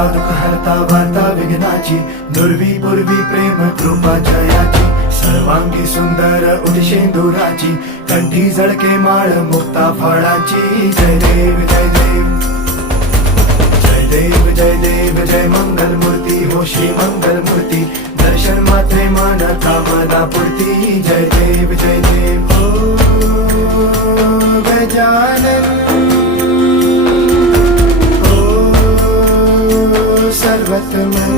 हरता दुःख हरता वार्ता विघ्नाची, दुर्वी पूर्वी प्रेम कृपा जयाची, सर्वांगी सुंदर उदिशेंदुराची, कंठी झळके माळ मुक्ता फळाची. जय देव जय देव जय देव जय देव जय मंगल मूर्ती हो श्री मंगल मूर्ती, दर्शन मात्रे मन कामना पूर्ती. जय देव जय देव हो गजानन हो सर्वतमन.